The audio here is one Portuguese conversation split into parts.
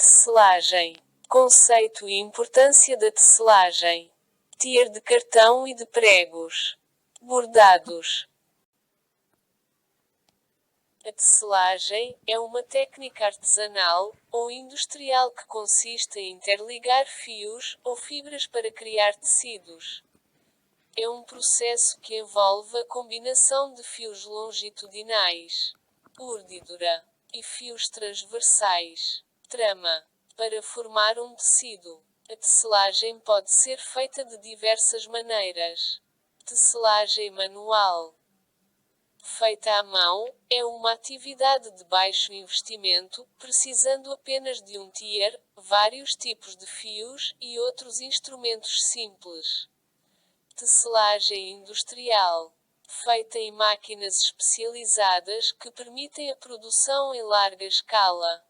Tecelagem. Conceito e importância da tecelagem. Tier de cartão e de pregos. Bordados. A tecelagem é uma técnica artesanal ou industrial que consiste em interligar fios ou fibras para criar tecidos. É um processo que envolve a combinação de fios longitudinais, urdidura, e fios transversais, trama, para formar um tecido. A tecelagem pode ser feita de diversas maneiras. Tecelagem manual. Feita à mão, é uma atividade de baixo investimento, precisando apenas de um tier, vários tipos de fios e outros instrumentos simples. Tecelagem industrial. Feita em máquinas especializadas que permitem a produção em larga escala.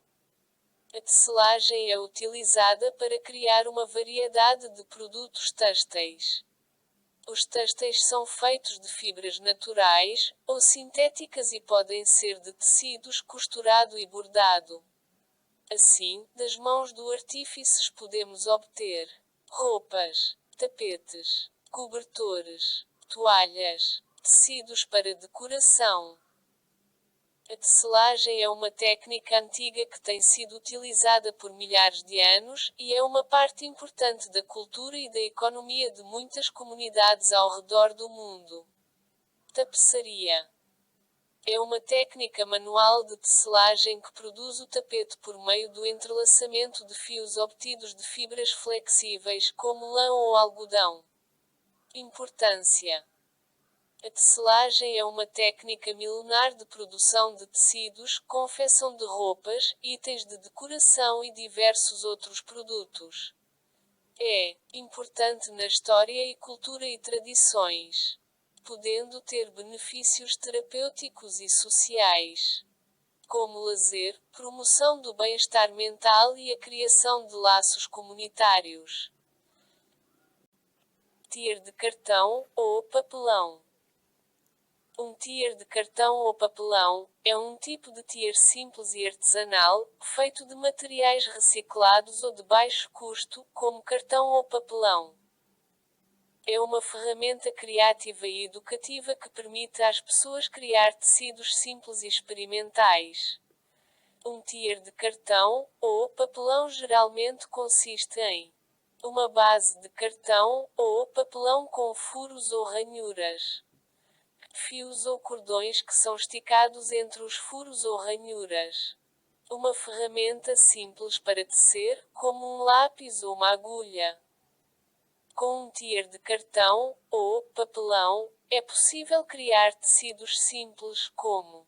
A tecelagem é utilizada para criar uma variedade de produtos têxteis. Os têxteis são feitos de fibras naturais ou sintéticas e podem ser de tecidos costurado e bordado. Assim, das mãos do artífice podemos obter roupas, tapetes, cobertores, toalhas, tecidos para decoração. A tecelagem é uma técnica antiga que tem sido utilizada por milhares de anos, e é uma parte importante da cultura e da economia de muitas comunidades ao redor do mundo. Tapeçaria. É uma técnica manual de tecelagem que produz o tapete por meio do entrelaçamento de fios obtidos de fibras flexíveis como lã ou algodão. Importância. A tecelagem é uma técnica milenar de produção de tecidos, confecção de roupas, itens de decoração e diversos outros produtos. É importante na história e cultura e tradições, podendo ter benefícios terapêuticos e sociais, como lazer, promoção do bem-estar mental e a criação de laços comunitários. Tier de cartão ou papelão. Um tier de cartão ou papelão é um tipo de tier simples e artesanal, feito de materiais reciclados ou de baixo custo, como cartão ou papelão. É uma ferramenta criativa e educativa que permite às pessoas criar tecidos simples e experimentais. Um tier de cartão ou papelão geralmente consiste em uma base de cartão ou papelão com furos ou ranhuras, fios ou cordões que são esticados entre os furos ou ranhuras, uma ferramenta simples para tecer, como um lápis ou uma agulha. Com um tier de cartão ou papelão, é possível criar tecidos simples como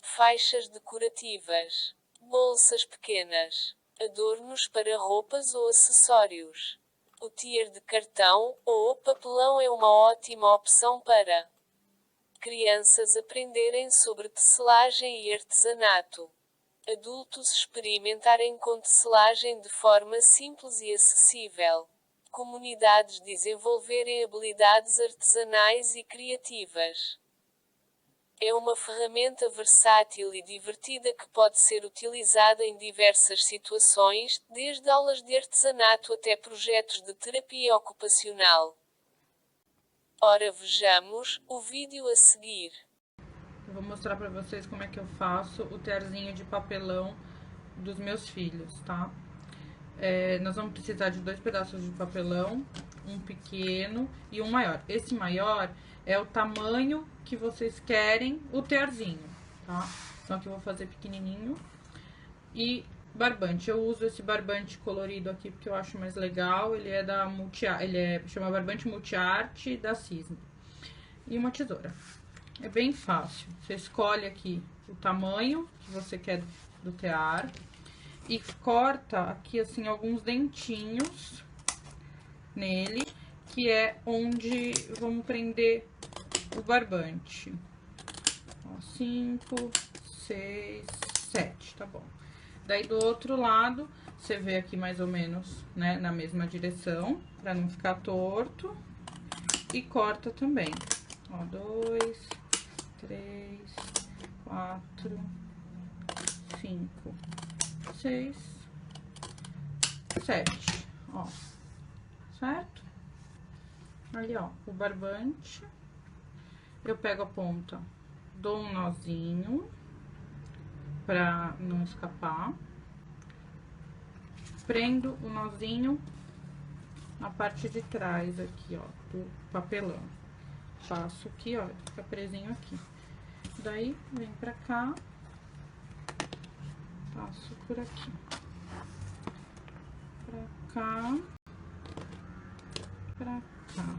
faixas decorativas, bolsas pequenas, adornos para roupas ou acessórios. O tier de cartão ou papelão é uma ótima opção para crianças aprenderem sobre tecelagem e artesanato, adultos experimentarem com tecelagem de forma simples e acessível, comunidades desenvolverem habilidades artesanais e criativas. É uma ferramenta versátil e divertida que pode ser utilizada em diversas situações, desde aulas de artesanato até projetos de terapia ocupacional. Ora, vejamos o vídeo a seguir. Eu vou mostrar pra vocês como é que eu faço o tearzinho de papelão dos meus filhos, tá? Nós vamos precisar de 2 pedaços de papelão, um pequeno e um maior. Esse maior é o tamanho que vocês querem o tearzinho, tá? Então, aqui eu vou fazer pequenininho. E barbante, eu uso esse barbante colorido aqui porque eu acho mais legal. Ele é da chama barbante Multiarte da Cisne. E uma tesoura. É bem fácil. Você escolhe aqui o tamanho que você quer do tear e corta aqui assim alguns dentinhos nele, que é onde vamos prender o barbante. Ó, 5, 6, 7, tá bom. Daí, do outro lado, você vê aqui mais ou menos, né, na mesma direção, pra não ficar torto. E corta também. Ó, 2, 3, 4, 5, 6, 7, ó, certo? Ali, ó, o barbante, eu pego a ponta, dou um nozinho pra não escapar, prendo o nozinho na parte de trás aqui, ó, do papelão. Passo aqui, ó, fica presinho aqui. Daí, vem pra cá, passo por aqui. Pra cá, pra cá.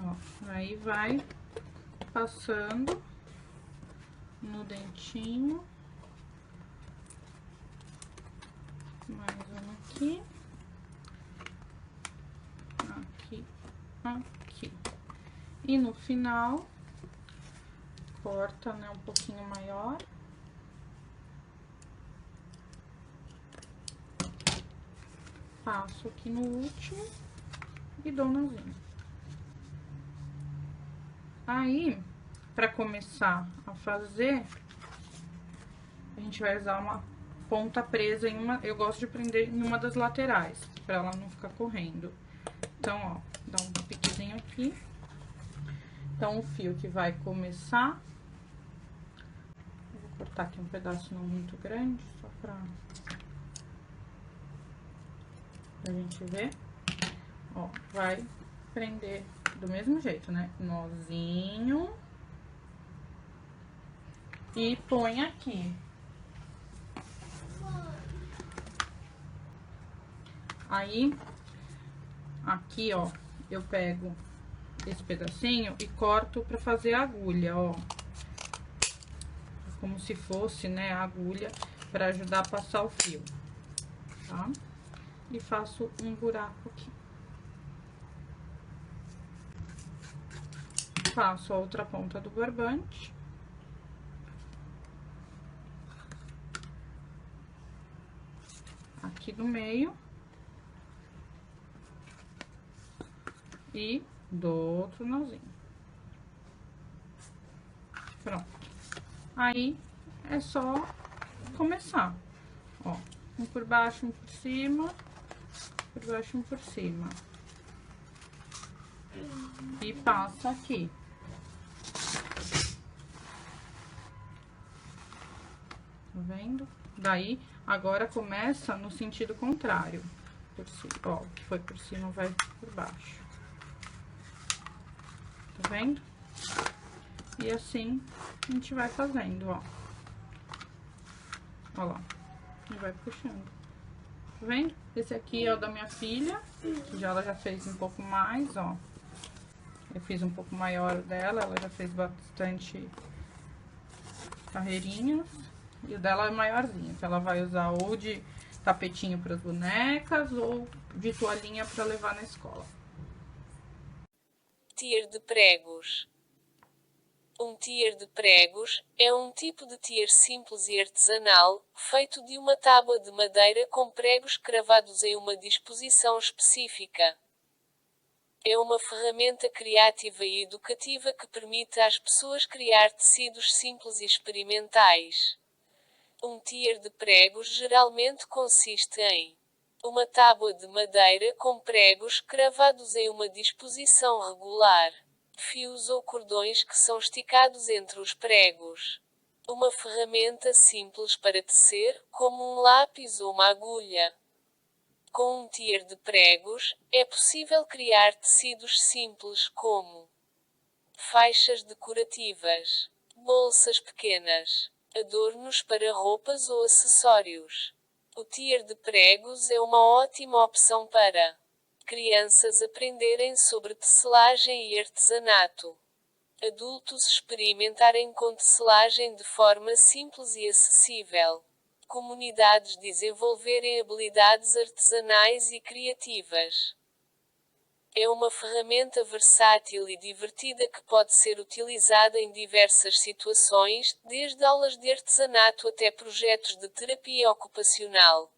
Ó, aí vai passando no dentinho. Mais um aqui. Aqui, aqui. E no final, corta, né, um pouquinho maior. Passo aqui no último e dou um nozinho. Aí, pra começar a fazer, a gente vai usar uma ponta presa em uma... Eu gosto de prender em uma das laterais, pra ela não ficar correndo. Então, ó, dá um piquezinho aqui. Então, o fio que vai começar... Eu vou cortar aqui um pedaço não muito grande, só pra gente ver. Ó, vai prender do mesmo jeito, né? Nozinho. E põe aqui. Aí, aqui, ó, eu pego esse pedacinho e corto pra fazer a agulha, ó. Como se fosse, né, a agulha pra ajudar a passar o fio, tá? E faço um buraco aqui. Faço a outra ponta do barbante. Aqui no meio. E dou outro nozinho. Pronto. Aí, é só começar. Ó, um por baixo, um por cima, por baixo, um por cima. E passa aqui. Tá vendo? Daí, agora começa no sentido contrário. Por cima, ó, o que foi por cima vai por baixo. Tá vendo? E assim, a gente vai fazendo, ó. Ó lá. E vai puxando. Tá vendo? Esse aqui é o da minha filha, que ela já fez um pouco mais, ó. Eu fiz um pouco maior dela, ela já fez bastante carreirinhas. E o dela é maiorzinho, que ela vai usar ou de tapetinho para as bonecas ou de toalhinha para levar na escola. Tier de pregos. Um tier de pregos é um tipo de tier simples e artesanal, feito de uma tábua de madeira com pregos cravados em uma disposição específica. É uma ferramenta criativa e educativa que permite às pessoas criar tecidos simples e experimentais. Um tier de pregos geralmente consiste em uma tábua de madeira com pregos cravados em uma disposição regular. Fios ou cordões que são esticados entre os pregos. Uma ferramenta simples para tecer, como um lápis ou uma agulha. Com um tier de pregos, é possível criar tecidos simples como faixas decorativas, bolsas pequenas, adornos para roupas ou acessórios. O tier de pregos é uma ótima opção para crianças aprenderem sobre tecelagem e artesanato. Adultos experimentarem com tecelagem de forma simples e acessível. Comunidades desenvolverem habilidades artesanais e criativas. É uma ferramenta versátil e divertida que pode ser utilizada em diversas situações, desde aulas de artesanato até projetos de terapia ocupacional.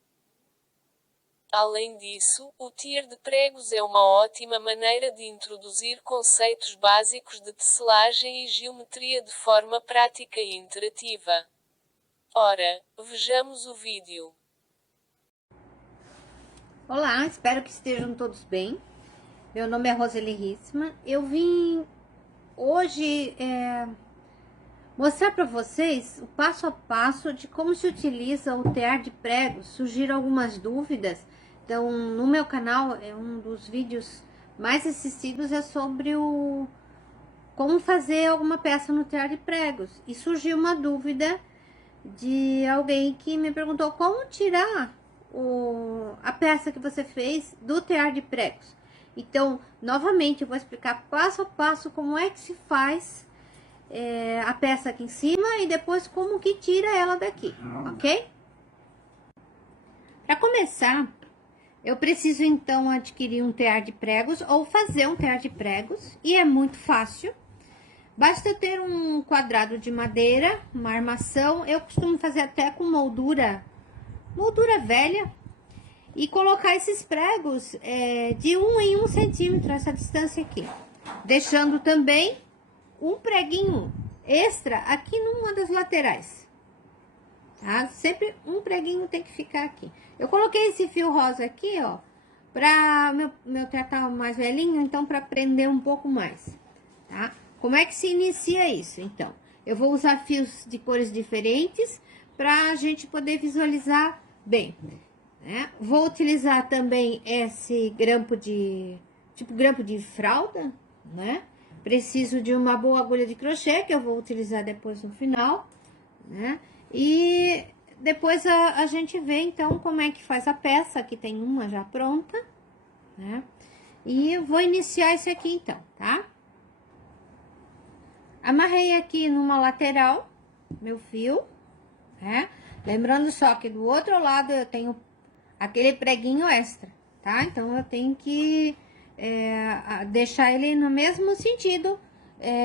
Além disso, o tier de pregos é uma ótima maneira de introduzir conceitos básicos de tecelagem e geometria de forma prática e interativa. Ora, vejamos o vídeo. Olá, espero que estejam todos bem. Meu nome é Roseli Rissman. Eu vim hoje mostrar para vocês o passo a passo de como se utiliza o tear de pregos. Surgiram algumas dúvidas, então no meu canal é um dos vídeos mais assistidos é sobre como fazer alguma peça no tear de pregos. E surgiu uma dúvida de alguém que me perguntou como tirar a peça que você fez do tear de pregos. Então, novamente, eu vou explicar passo a passo como é que se faz a peça aqui em cima e depois como que tira ela daqui, ok? Para começar, eu preciso então adquirir um tear de pregos ou fazer um tear de pregos e é muito fácil. Basta ter um quadrado de madeira, uma armação, eu costumo fazer até com moldura velha, e colocar esses pregos de 1 em 1 centímetro, essa distância aqui. Deixando também um preguinho extra aqui numa das laterais, tá? Sempre um preguinho tem que ficar aqui. Eu coloquei esse fio rosa aqui, ó, pra meu tear tá mais velhinho, então pra prender um pouco mais, tá? Como é que se inicia isso? Então, eu vou usar fios de cores diferentes pra gente poder visualizar bem, né? Vou utilizar também esse grampo tipo grampo de fralda, né? Preciso de uma boa agulha de crochê, que eu vou utilizar depois no final, né? E depois a gente vê, então, como é que faz a peça. Aqui tem uma já pronta, né? E eu vou iniciar esse aqui, então, tá? Amarrei aqui numa lateral meu fio, né? Lembrando só que do outro lado eu tenho aquele preguinho extra, tá? Então, eu tenho que deixar ele no mesmo sentido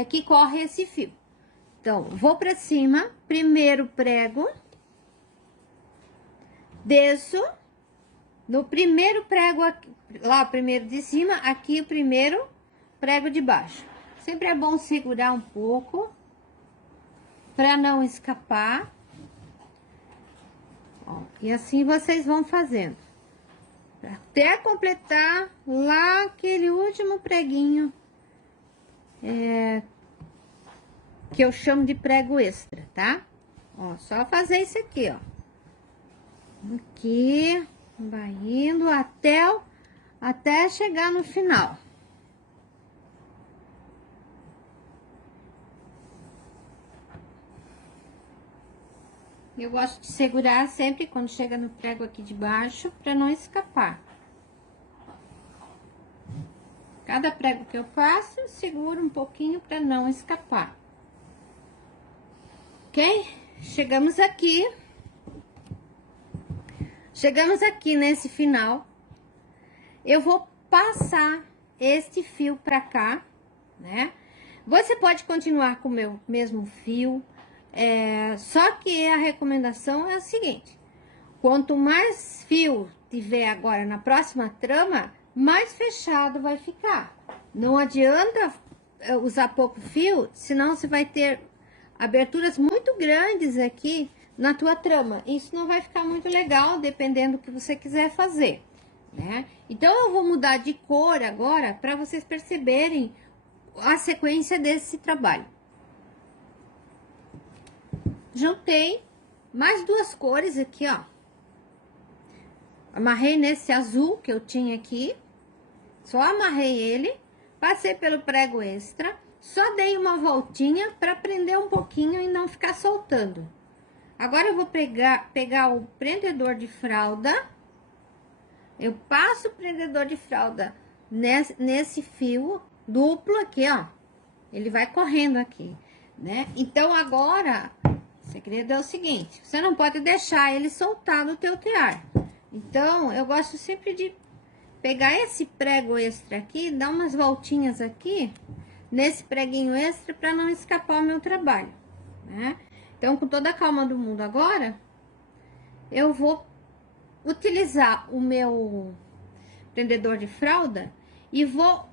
que corre esse fio. Então, vou pra cima, primeiro prego, desço, no primeiro prego, aqui, lá o primeiro de cima, aqui o primeiro prego de baixo. Sempre é bom segurar um pouco, pra não escapar. Ó, e assim vocês vão fazendo, até completar lá aquele último preguinho, que eu chamo de prego extra, tá? Ó, só fazer isso aqui, ó. Aqui, vai indo até chegar no final. Eu gosto de segurar sempre quando chega no prego aqui de baixo, para não escapar. Cada prego que eu faço, eu seguro um pouquinho para não escapar. Ok? Chegamos aqui. Chegamos aqui nesse final. Eu vou passar este fio para cá, né? Você pode continuar com o meu mesmo fio. Só que a recomendação é a seguinte: quanto mais fio tiver agora na próxima trama, mais fechado vai ficar. Não adianta usar pouco fio, senão você vai ter aberturas muito grandes aqui na tua trama. Isso não vai ficar muito legal, dependendo do que você quiser fazer, né? Então, eu vou mudar de cor agora, para vocês perceberem a sequência desse trabalho. Juntei mais duas cores aqui, ó. Amarrei nesse azul que eu tinha aqui. Só amarrei ele, passei pelo prego extra, só dei uma voltinha para prender um pouquinho e não ficar soltando. Agora eu vou pegar o prendedor de fralda. Eu passo o prendedor de fralda nesse fio duplo aqui, ó. Ele vai correndo aqui, né? Então, agora, o segredo é o seguinte: você não pode deixar ele soltar no teu tear. Então, eu gosto sempre de pegar esse prego extra aqui, dar umas voltinhas aqui, nesse preguinho extra, para não escapar o meu trabalho, né? Então, com toda a calma do mundo agora, eu vou utilizar o meu prendedor de fralda e vou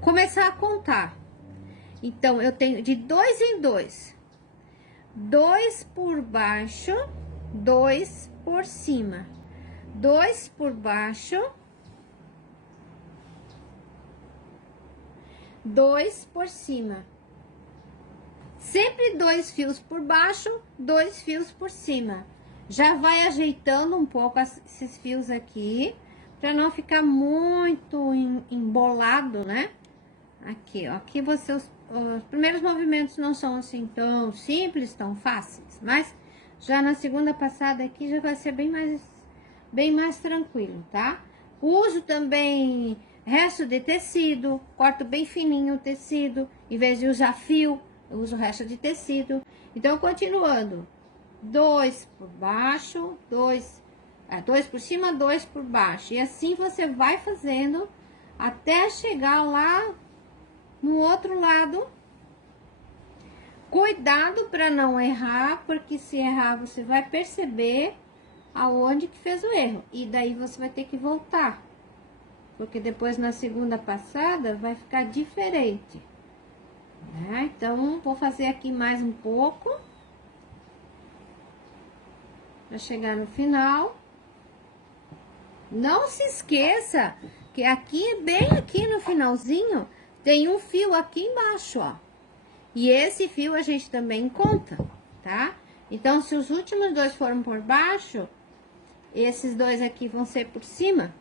começar a contar. Então, eu tenho de 2 em 2, 2 por baixo, 2 por cima, 2 por baixo, 2 por cima. Sempre 2 fios por baixo, 2 fios por cima. Já vai ajeitando um pouco esses fios aqui, para não ficar muito embolado, né? Aqui, ó. Aqui os primeiros movimentos não são assim tão simples, tão fáceis, mas já na segunda passada aqui já vai ser bem mais tranquilo, tá? Uso também resto de tecido, corto bem fininho o tecido, em vez de usar fio, eu uso resto de tecido. Então, continuando, 2 por baixo, 2 por cima, 2 por baixo. E assim você vai fazendo até chegar lá no outro lado. Cuidado para não errar, porque se errar você vai perceber aonde que fez o erro. E daí você vai ter que voltar. Porque depois na segunda passada vai ficar diferente. Né? Então, vou fazer aqui mais um pouco. Para chegar no final. Não se esqueça que aqui, bem aqui no finalzinho, tem um fio aqui embaixo, ó. E esse fio a gente também conta, tá? Então, se os últimos 2 foram por baixo, esses 2 aqui vão ser por cima.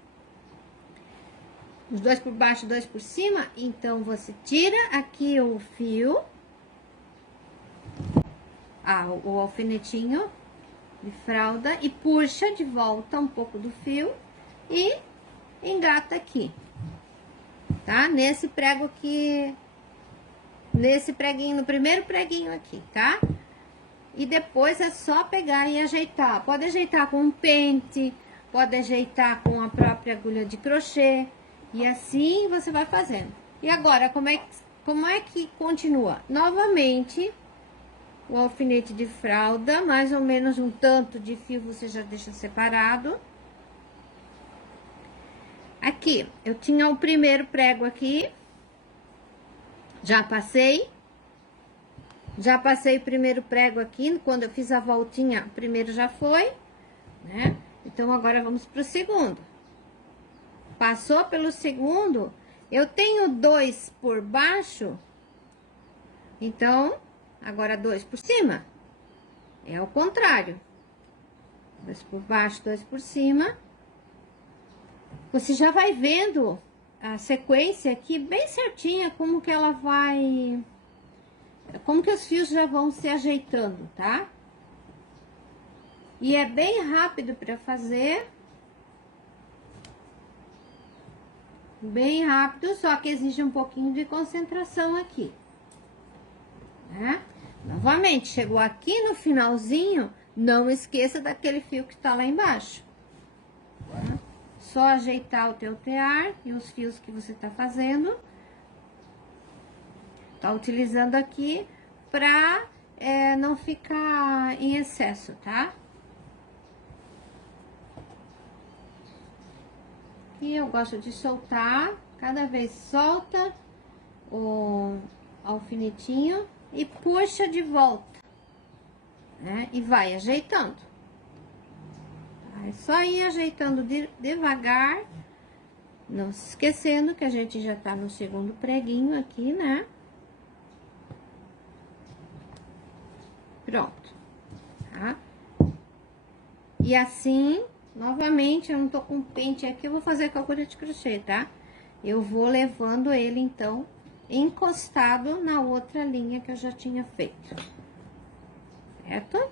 Os 2 por baixo, 2 por cima. Então, você tira aqui o fio, o alfinetinho de fralda e puxa de volta um pouco do fio e engata aqui, tá? Nesse prego aqui, nesse preguinho, no primeiro preguinho aqui, tá? E depois é só pegar e ajeitar. Pode ajeitar com um pente, pode ajeitar com a própria agulha de crochê. E assim você vai fazendo. E agora, como é que continua? Novamente, o alfinete de fralda, mais ou menos um tanto de fio você já deixa separado. Aqui, eu tinha o primeiro prego aqui. Já passei o primeiro prego aqui. Quando eu fiz a voltinha, o primeiro já foi, né? Então, agora vamos pro segundo. Passou pelo segundo, eu tenho 2 por baixo, então, agora 2 por cima. É o contrário. 2 por baixo, 2 por cima. Você já vai vendo a sequência aqui bem certinha, como que ela vai... Como que os fios já vão se ajeitando, tá? E é bem rápido para fazer. Bem rápido, só que exige um pouquinho de concentração aqui, né? Novamente, chegou aqui no finalzinho, não esqueça daquele fio que tá lá embaixo, tá? Só ajeitar o teu tear e os fios que você tá fazendo, tá utilizando aqui pra não ficar em excesso, tá? E eu gosto de soltar, cada vez solta o alfinetinho e puxa de volta, né? E vai ajeitando. É só ir ajeitando devagar, não se esquecendo que a gente já tá no segundo preguinho aqui, né? Pronto, tá? E assim... Novamente, eu não tô com pente aqui, eu vou fazer com a agulha de crochê, tá? Eu vou levando ele, então, encostado na outra linha que eu já tinha feito. Certo?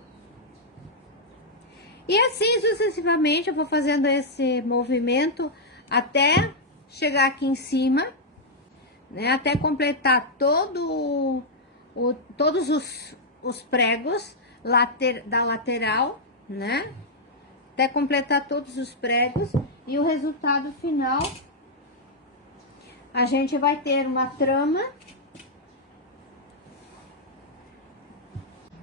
E assim, sucessivamente, eu vou fazendo esse movimento até chegar aqui em cima, né? Até completar todos os pregos da lateral, né? Até completar todos os pregos e o resultado final, a gente vai ter uma trama,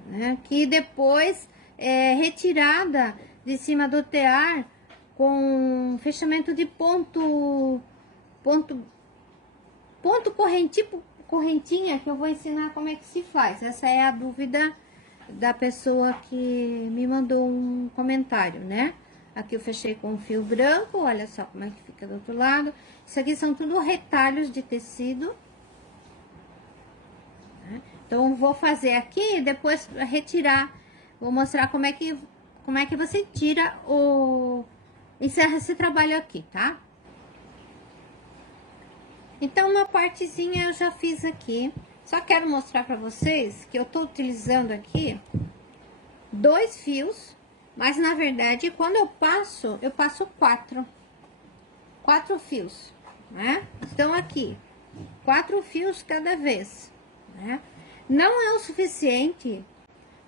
né, que depois é retirada de cima do tear com fechamento de ponto tipo correntinha, que eu vou ensinar como é que se faz. Essa é a dúvida da pessoa que me mandou um comentário, né? Aqui eu fechei com fio branco, olha só como é que fica do outro lado. Isso aqui são tudo retalhos de tecido. Então, vou fazer aqui e depois retirar. Vou mostrar como é que você tira encerra esse trabalho aqui, tá? Então, uma partezinha eu já fiz aqui. Só quero mostrar pra vocês que eu tô utilizando aqui 2 fios. Mas, na verdade, quando eu passo 4 fios, né? Então, aqui, 4 fios cada vez, né? Não é o suficiente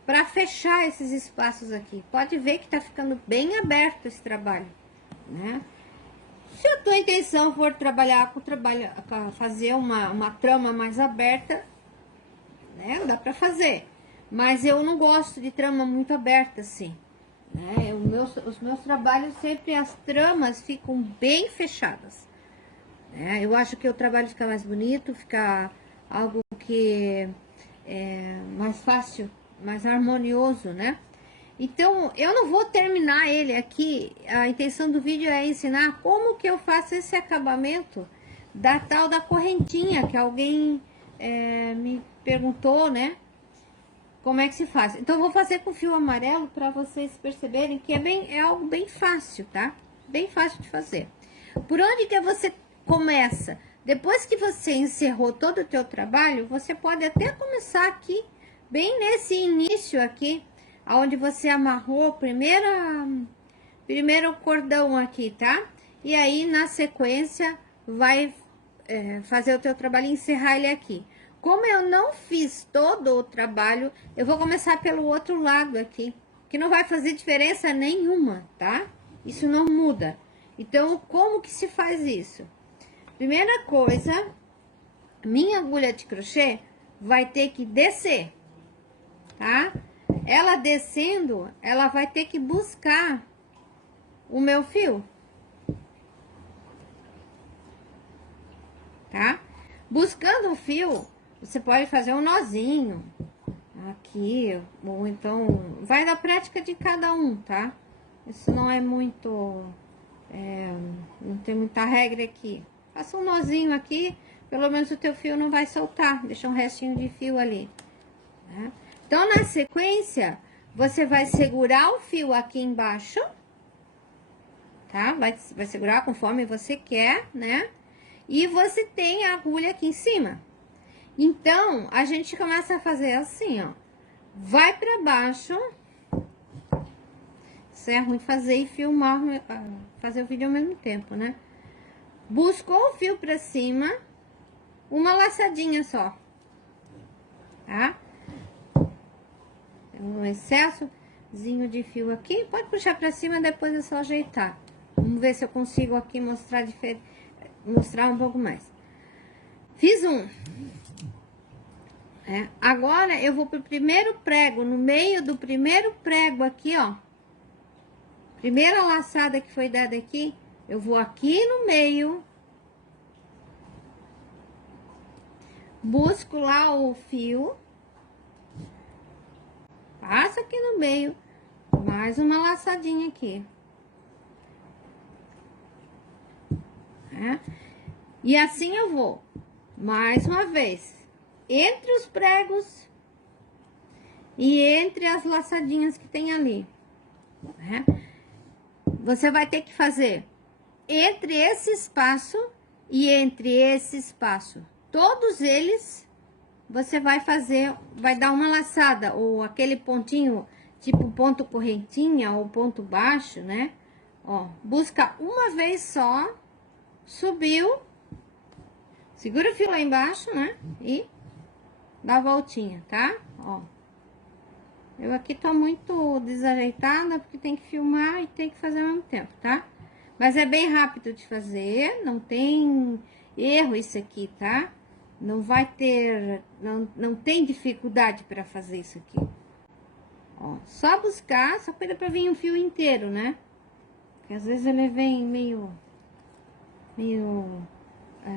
para fechar esses espaços aqui. Pode ver que tá ficando bem aberto esse trabalho, né? Se a tua intenção for fazer uma trama mais aberta, né? Dá para fazer. Mas eu não gosto de trama muito aberta assim, né? Os meus trabalhos sempre as tramas ficam bem fechadas, né? Eu acho que o trabalho fica mais bonito, fica algo que é mais fácil, mais harmonioso, né? Então, eu não vou terminar ele aqui. A intenção do vídeo é ensinar como que eu faço esse acabamento da tal da correntinha, que alguém me perguntou, né? Como é que se faz? Então, eu vou fazer com fio amarelo para vocês perceberem que é algo bem fácil, tá? Bem fácil de fazer. Por onde que você começa? Depois que você encerrou todo o teu trabalho, você pode até começar aqui, bem nesse início aqui, onde você amarrou o primeiro cordão aqui, tá? E aí, na sequência, vai fazer o teu trabalho e encerrar ele aqui. Como eu não fiz todo o trabalho, eu vou começar pelo outro lado aqui, que não vai fazer diferença nenhuma, tá? Isso não muda. Então, como que se faz isso? Primeira coisa, minha agulha de crochê vai ter que descer, tá? Ela descendo, ela vai ter que buscar o meu fio, tá? Buscando o fio, você pode fazer um nozinho aqui, ou então, vai da prática de cada um, tá? Isso não é muito, não tem muita regra aqui. Faça um nozinho aqui, pelo menos o teu fio não vai soltar, deixa um restinho de fio ali, né? Então, na sequência, você vai segurar o fio aqui embaixo, tá? Vai segurar conforme você quer, né? E você tem a agulha aqui em cima. Então, a gente começa a fazer assim, ó. Vai pra baixo. Isso é ruim fazer e filmar, fazer o vídeo ao mesmo tempo, né? Buscou o fio pra cima, uma laçadinha só, tá? Um excessozinho de fio aqui, pode puxar pra cima, depois é só ajeitar. Vamos ver se eu consigo aqui mostrar um pouco mais. Fiz um. Agora, eu vou pro primeiro prego, no meio do primeiro prego aqui, ó. Primeira laçada que foi dada aqui, eu vou aqui no meio. Busco lá o fio. Passo aqui no meio. Mais uma laçadinha aqui. E assim eu vou. Mais uma vez. Entre os pregos. E entre as laçadinhas que tem ali. Você vai ter que fazer entre esse espaço e entre esse espaço. Todos eles, você vai fazer, vai dar uma laçada, ou aquele pontinho, tipo ponto correntinha, ou ponto baixo, né? Ó, busca uma vez só, subiu, segura o fio lá embaixo, né? E dá a voltinha, tá? Ó. Eu aqui tô muito desajeitada, porque tem que filmar e tem que fazer ao mesmo tempo, tá? Mas é bem rápido de fazer, não tem erro isso aqui, tá? Não vai ter, não tem dificuldade para fazer isso aqui. Ó, só buscar, só cuida pra vir um fio inteiro, né? Porque às vezes ele vem meio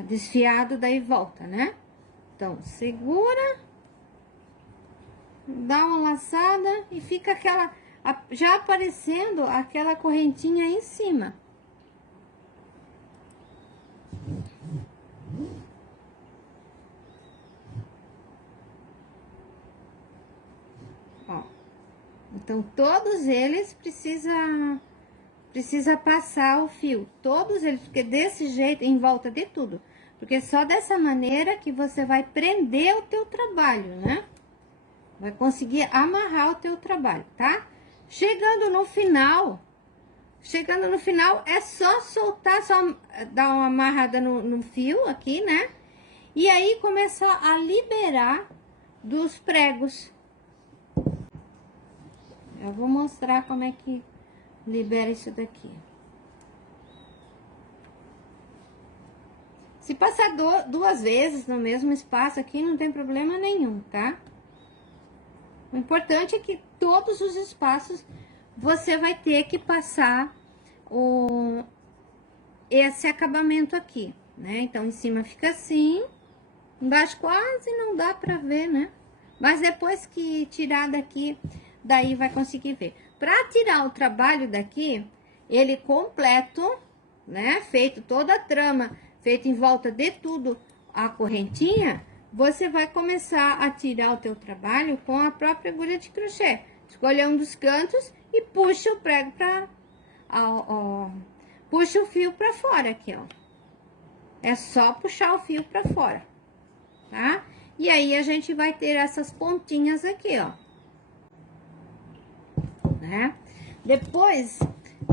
desfiado, daí volta, né? Então, segura, dá uma laçada e fica aquela, já aparecendo aquela correntinha em cima. Ó, então, todos eles precisa passar o fio, todos eles, porque desse jeito, em volta de tudo, porque só dessa maneira que você vai prender o teu trabalho, né? Vai conseguir amarrar o teu trabalho, tá? Chegando no final é só soltar, só dar uma amarrada no fio aqui, né? E aí começar a liberar dos pregos. Eu vou mostrar como é que libera isso daqui. Se passar duas vezes no mesmo espaço aqui, não tem problema nenhum, tá? O importante é que todos os espaços você vai ter que passar esse acabamento aqui, né? Então, em cima fica assim, embaixo quase não dá pra ver, né? Mas depois que tirar daqui, daí vai conseguir ver. Pra tirar o trabalho daqui, ele completo, né? Feito toda a trama, feito em volta de tudo a correntinha, você vai começar a tirar o teu trabalho com a própria agulha de crochê. Escolha um dos cantos e puxa o prego pra... puxa o fio pra fora aqui, ó. É só puxar o fio pra fora, tá? E aí, a gente vai ter essas pontinhas aqui, ó. Né? Depois,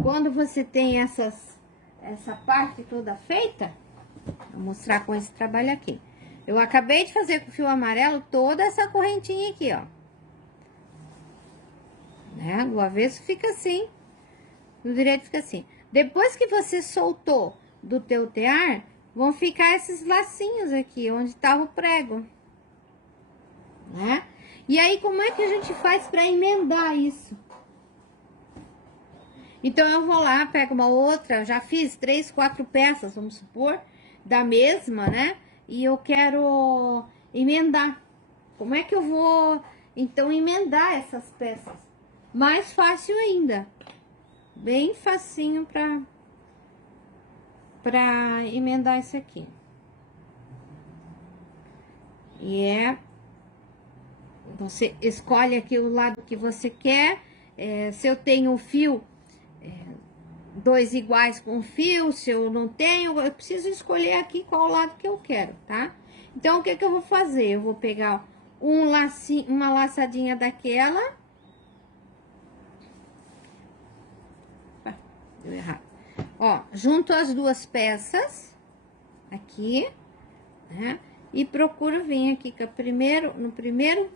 quando você tem essa parte toda feita, vou mostrar com esse trabalho aqui. Eu acabei de fazer com o fio amarelo toda essa correntinha aqui, ó. Né? Do avesso fica assim, do direito fica assim. Depois que você soltou do teu tear, vão ficar esses lacinhos aqui, onde tava o prego. Né? E aí, como é que a gente faz para emendar isso? Então, eu vou lá, pego uma outra, já fiz 3, 4 peças, vamos supor, da mesma, né? E eu quero emendar. Como é que eu vou, então, emendar essas peças? Mais fácil ainda. Bem facinho pra emendar isso aqui. E você escolhe aqui o lado que você quer. Se eu tenho o fio, 2 iguais com fio, se eu não tenho, eu preciso escolher aqui qual lado que eu quero, tá? Então, o que eu vou fazer? Eu vou pegar uma laçadinha daquela. Deu errado. Ó, junto as duas peças, aqui, né? E procuro vir aqui com no primeiro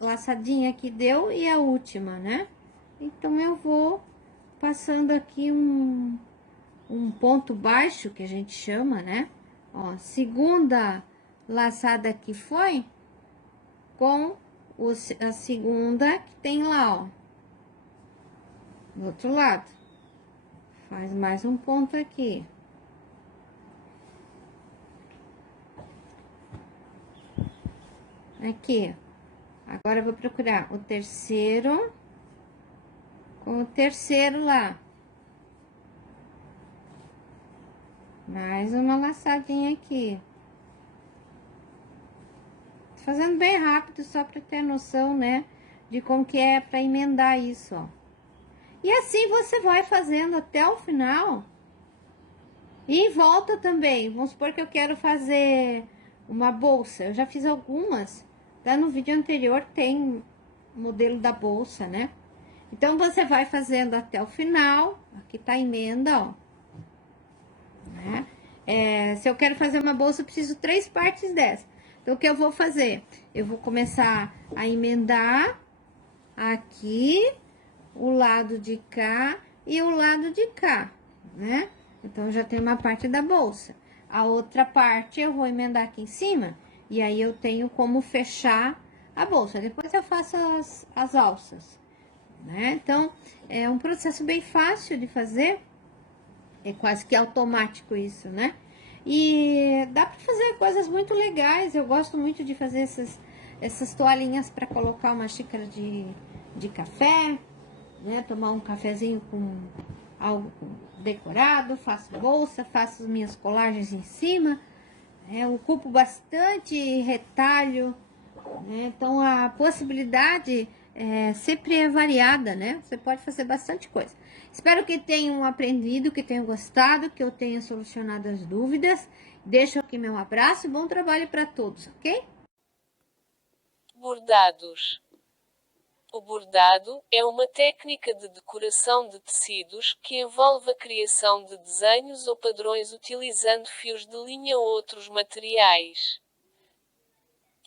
laçadinha que deu e a última, né? Então, eu vou passando aqui um ponto baixo, que a gente chama, né? Ó, segunda laçada que foi com a segunda que tem lá, ó. Do outro lado. Faz mais um ponto aqui. Aqui. Agora, eu vou procurar o terceiro com o terceiro lá. Mais uma laçadinha aqui. Tô fazendo bem rápido, só para ter noção, né? De como que é para emendar isso, ó. E assim você vai fazendo até o final. E em volta também. Vamos supor que eu quero fazer uma bolsa. Eu já fiz algumas. Lá no vídeo anterior tem modelo da bolsa, né? Então, você vai fazendo até o final. Aqui tá a emenda, ó. Né? Se eu quero fazer uma bolsa, eu preciso 3 partes dessa. Então, o que eu vou fazer? Eu vou começar a emendar aqui o lado de cá e o lado de cá, né? Então, já tem uma parte da bolsa. A outra parte eu vou emendar aqui em cima, e aí eu tenho como fechar a bolsa. Depois eu faço as alças, né? Então, é um processo bem fácil de fazer. É quase que automático isso, né? E dá para fazer coisas muito legais. Eu gosto muito de fazer essas toalhinhas para colocar uma xícara de café, né? Tomar um cafezinho com algo decorado. Faço bolsa, faço minhas colagens em cima. Eu ocupo bastante retalho, né? Então a possibilidade sempre é variada, né? Você pode fazer bastante coisa. Espero que tenham aprendido, que tenham gostado, que eu tenha solucionado as dúvidas. Deixo aqui meu abraço e bom trabalho para todos, ok? Bordados. O bordado é uma técnica de decoração de tecidos que envolve a criação de desenhos ou padrões utilizando fios de linha ou outros materiais.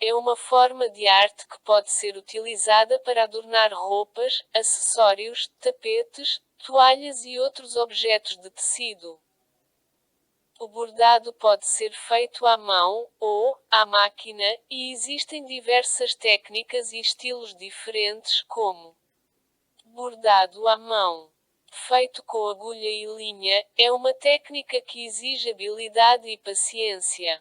É uma forma de arte que pode ser utilizada para adornar roupas, acessórios, tapetes, toalhas e outros objetos de tecido. O bordado pode ser feito à mão ou à máquina, e existem diversas técnicas e estilos diferentes, como bordado à mão, feito com agulha e linha, é uma técnica que exige habilidade e paciência.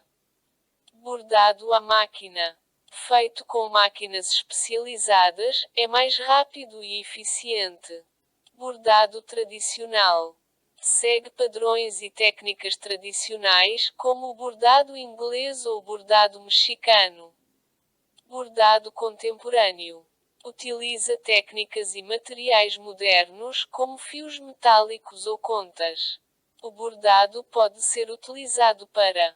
Bordado à máquina, feito com máquinas especializadas, é mais rápido e eficiente. Bordado tradicional, segue padrões e técnicas tradicionais, como o bordado inglês ou o bordado mexicano. Bordado contemporâneo, utiliza técnicas e materiais modernos, como fios metálicos ou contas. O bordado pode ser utilizado para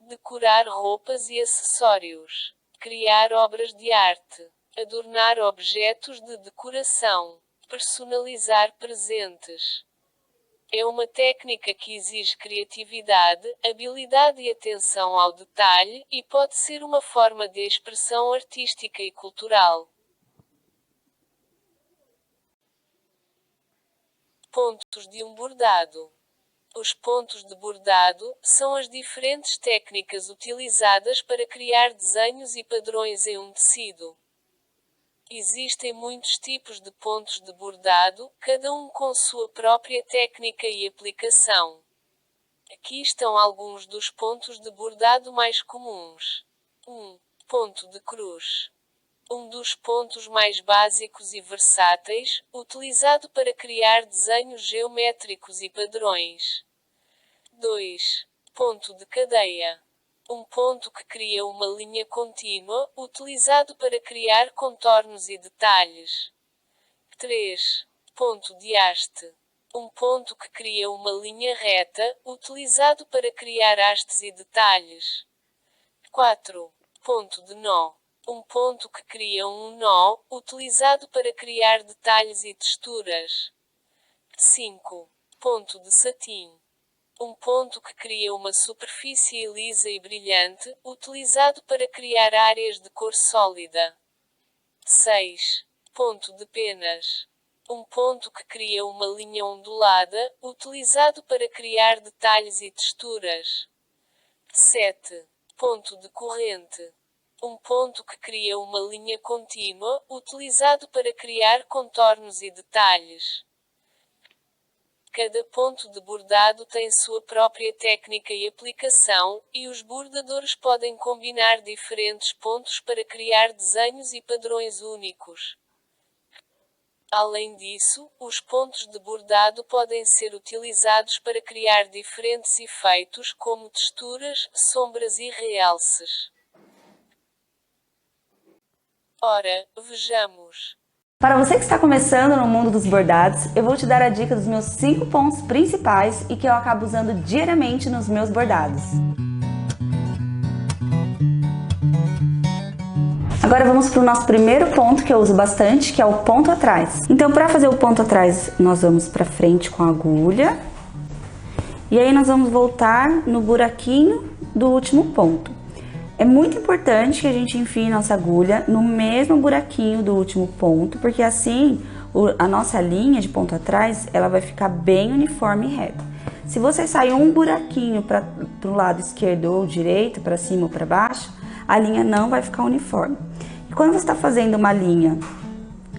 decorar roupas e acessórios, criar obras de arte, adornar objetos de decoração, personalizar presentes. É uma técnica que exige criatividade, habilidade e atenção ao detalhe, e pode ser uma forma de expressão artística e cultural. Pontos de um bordado. Os pontos de bordado são as diferentes técnicas utilizadas para criar desenhos e padrões em um tecido. Existem muitos tipos de pontos de bordado, cada um com sua própria técnica e aplicação. Aqui estão alguns dos pontos de bordado mais comuns. 1. Ponto de cruz. Um dos pontos mais básicos e versáteis, utilizado para criar desenhos geométricos e padrões. 2. Ponto de cadeia. Um ponto que cria uma linha contínua, utilizado para criar contornos e detalhes. 3. Ponto de haste. Um ponto que cria uma linha reta, utilizado para criar hastes e detalhes. 4. Ponto de nó. Um ponto que cria um nó, utilizado para criar detalhes e texturas. 5. Ponto de cetim. Um ponto que cria uma superfície lisa e brilhante, utilizado para criar áreas de cor sólida. 6. Ponto de penas. Um ponto que cria uma linha ondulada, utilizado para criar detalhes e texturas. 7. Ponto de corrente. Um ponto que cria uma linha contínua, utilizado para criar contornos e detalhes. Cada ponto de bordado tem sua própria técnica e aplicação, e os bordadores podem combinar diferentes pontos para criar desenhos e padrões únicos. Além disso, os pontos de bordado podem ser utilizados para criar diferentes efeitos, como texturas, sombras e realces. Ora, vejamos. Para você que está começando no mundo dos bordados, eu vou te dar a dica dos meus 5 pontos principais e que eu acabo usando diariamente nos meus bordados. Agora vamos para o nosso primeiro ponto que eu uso bastante, que é o ponto atrás. Então, para fazer o ponto atrás, nós vamos para frente com a agulha. E aí nós vamos voltar no buraquinho do último ponto. É muito importante que a gente enfie nossa agulha no mesmo buraquinho do último ponto, porque assim a nossa linha de ponto atrás, ela vai ficar bem uniforme e reta. Se você sair um buraquinho para o lado esquerdo ou direito, para cima ou para baixo, a linha não vai ficar uniforme. E quando você está fazendo uma linha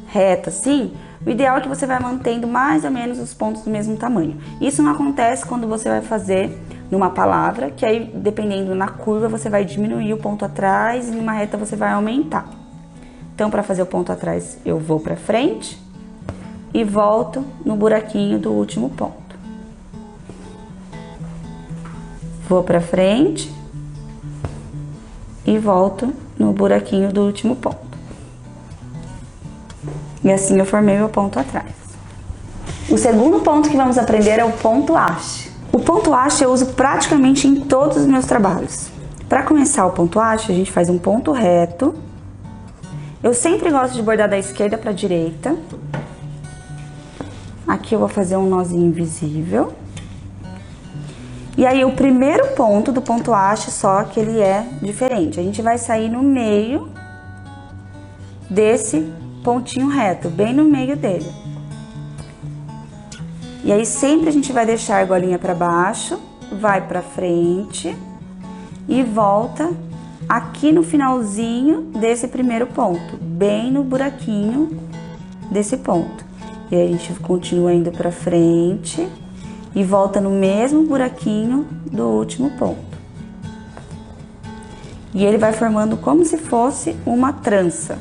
reta assim, o ideal é que você vai mantendo mais ou menos os pontos do mesmo tamanho. Isso não acontece quando você vai fazer numa palavra, que aí, dependendo na curva, você vai diminuir o ponto atrás e numa reta você vai aumentar. Então, para fazer o ponto atrás, eu vou para frente e volto no buraquinho do último ponto. Vou para frente e volto no buraquinho do último ponto. E assim eu formei meu ponto atrás. O segundo ponto que vamos aprender é o ponto haste. O ponto haste eu uso praticamente em todos os meus trabalhos. Para começar o ponto haste, a gente faz um ponto reto. Eu sempre gosto de bordar da esquerda para a direita. Aqui eu vou fazer um nozinho invisível. E aí o primeiro ponto do ponto haste, só que ele é diferente. A gente vai sair no meio desse pontinho reto, bem no meio dele. E aí sempre a gente vai deixar a argolinha para baixo, vai para frente e volta aqui no finalzinho desse primeiro ponto, bem no buraquinho desse ponto. E aí a gente continua indo para frente e volta no mesmo buraquinho do último ponto. E ele vai formando como se fosse uma trança.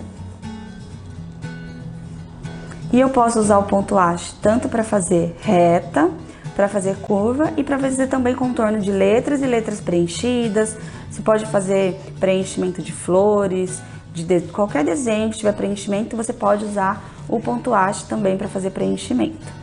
E eu posso usar o ponto haste tanto para fazer reta, para fazer curva e para fazer também contorno de letras e letras preenchidas. Você pode fazer preenchimento de flores, de qualquer desenho que tiver preenchimento, você pode usar o ponto haste também para fazer preenchimento.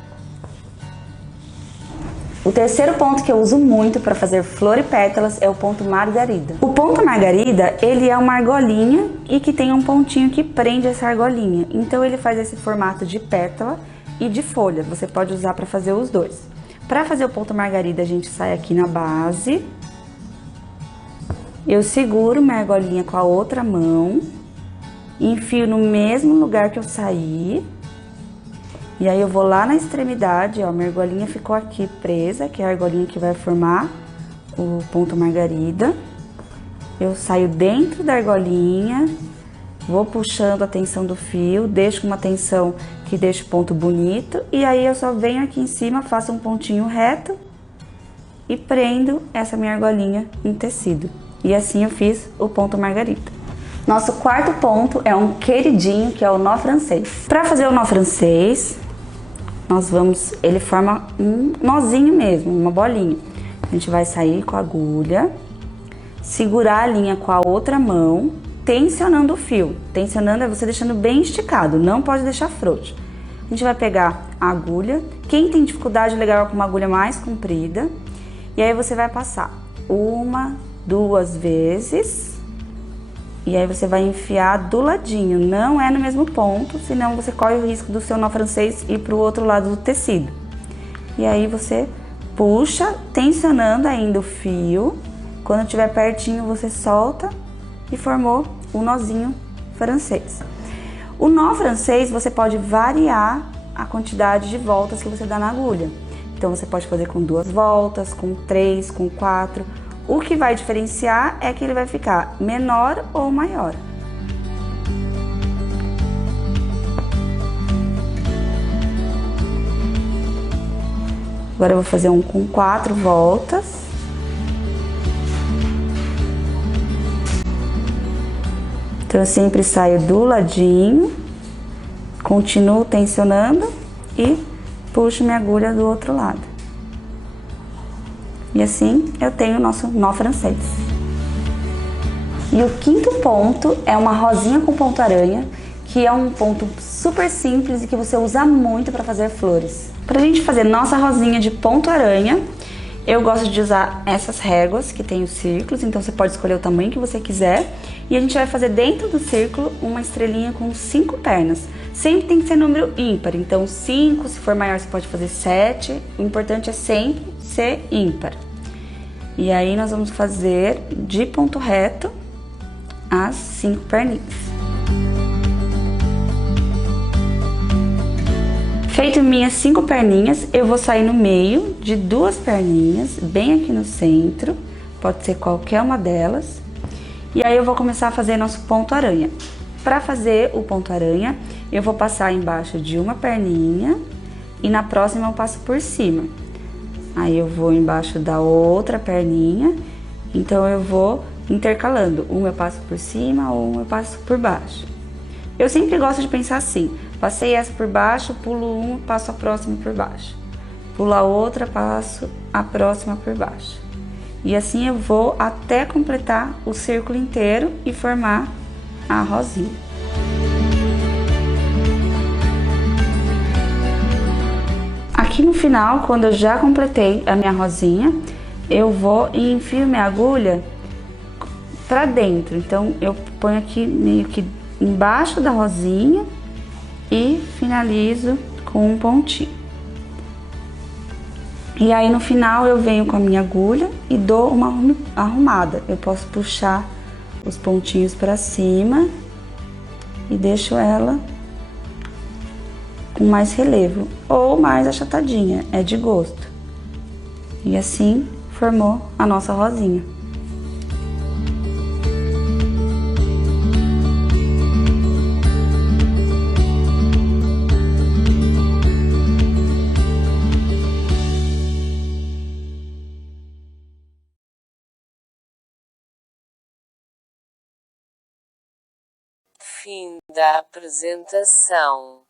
O terceiro ponto que eu uso muito para fazer flor e pétalas é o ponto margarida. O ponto margarida, ele é uma argolinha e que tem um pontinho que prende essa argolinha. Então ele faz esse formato de pétala e de folha. Você pode usar para fazer os dois. Para fazer o ponto margarida, a gente sai aqui na base. Eu seguro minha argolinha com a outra mão. Enfio no mesmo lugar que eu saí. E aí eu vou lá na extremidade, ó, minha argolinha ficou aqui presa, que é a argolinha que vai formar o ponto margarida. Eu saio dentro da argolinha, vou puxando a tensão do fio, deixo uma tensão que deixa o ponto bonito. E aí eu só venho aqui em cima, faço um pontinho reto e prendo essa minha argolinha em tecido. E assim eu fiz o ponto margarida. Nosso quarto ponto é um queridinho, que é o nó francês. Para fazer o nó francês, ele forma um nozinho mesmo, uma bolinha. A gente vai sair com a agulha, segurar a linha com a outra mão, tensionando o fio. Tensionando é você deixando bem esticado, não pode deixar frouxo. A gente vai pegar a agulha, quem tem dificuldade, legal com uma agulha mais comprida. E aí você vai passar uma, duas vezes. E aí você vai enfiar do ladinho, não é no mesmo ponto, senão você corre o risco do seu nó francês ir para o outro lado do tecido. E aí você puxa, tensionando ainda o fio. Quando estiver pertinho, você solta e formou o nozinho francês. O nó francês, você pode variar a quantidade de voltas que você dá na agulha. Então você pode fazer com 2 voltas, com 3, com 4. O que vai diferenciar é que ele vai ficar menor ou maior. Agora eu vou fazer um com 4 voltas. Então eu sempre saio do ladinho, continuo tensionando e puxo minha agulha do outro lado. E assim eu tenho o nosso nó francês. E o quinto ponto é uma rosinha com ponto aranha, que é um ponto super simples e que você usa muito para fazer flores. Pra gente fazer nossa rosinha de ponto aranha, eu gosto de usar essas réguas que tem os círculos, então você pode escolher o tamanho que você quiser. E a gente vai fazer dentro do círculo uma estrelinha com 5 pernas. Sempre tem que ser número ímpar, então 5, se for maior você pode fazer 7. O importante é sempre ser ímpar. E aí nós vamos fazer de ponto reto as 5 perninhas. Feito minhas 5 perninhas, eu vou sair no meio de 2 perninhas, bem aqui no centro, pode ser qualquer uma delas. E aí eu vou começar a fazer nosso ponto aranha. Para fazer o ponto aranha, eu vou passar embaixo de uma perninha e na próxima eu passo por cima. Aí eu vou embaixo da outra perninha, então eu vou intercalando. Uma eu passo por cima, uma eu passo por baixo. Eu sempre gosto de pensar assim, passei essa por baixo, pulo uma, passo a próxima por baixo. Pulo a outra, passo a próxima por baixo. E assim eu vou até completar o círculo inteiro e formar a rosinha. Aqui no final, quando eu já completei a minha rosinha, eu vou e enfio minha agulha pra dentro. Então eu ponho aqui meio que embaixo da rosinha e finalizo com um pontinho. E aí no final eu venho com a minha agulha e dou uma arrumada. Eu posso puxar os pontinhos para cima e deixo ela com mais relevo ou mais achatadinha, é de gosto. E assim formou a nossa rosinha. Fim da apresentação.